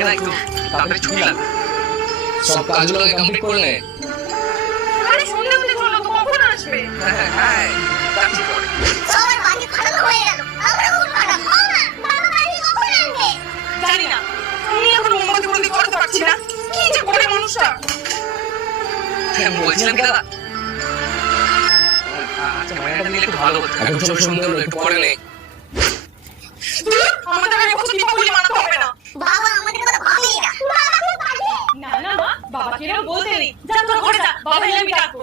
আজকে না একটু তাড়াতাড়ি ছুটি লাগবে। সব কাজগুলো কমপ্লিট করলে আরে সন্ধ্যা হতে চলো তো, কখন আসবে? হ্যাঁ যাচ্ছি পরে। সবার বাড়ি ফাটানো হয়ে গেল, আমরা কখন ফাটাবো? বাবা বাড়ি কখন আনবে? জানি না, আমি এখন মোমবাতি প্রদীপ করতে পারছি না। কি যে করে মানুষটা। হ্যাঁ বলছিলাম কি দাদা, আচ্ছা মায়াটা নিলে একটু ভালো হতো। এখন সবাই সন্ধ্যা হলো, একটু পরে নে। আমাদের আর এখন দীপাবলি মানাতে হবে না। বাবা আমাদের কথা ভাবেই না। বাবা খুব বাজে। না না মা, বাবাকে এরকম বলতে নেই। যা তোর ঘরে যা, বাবা এলে আমি ডাকবো।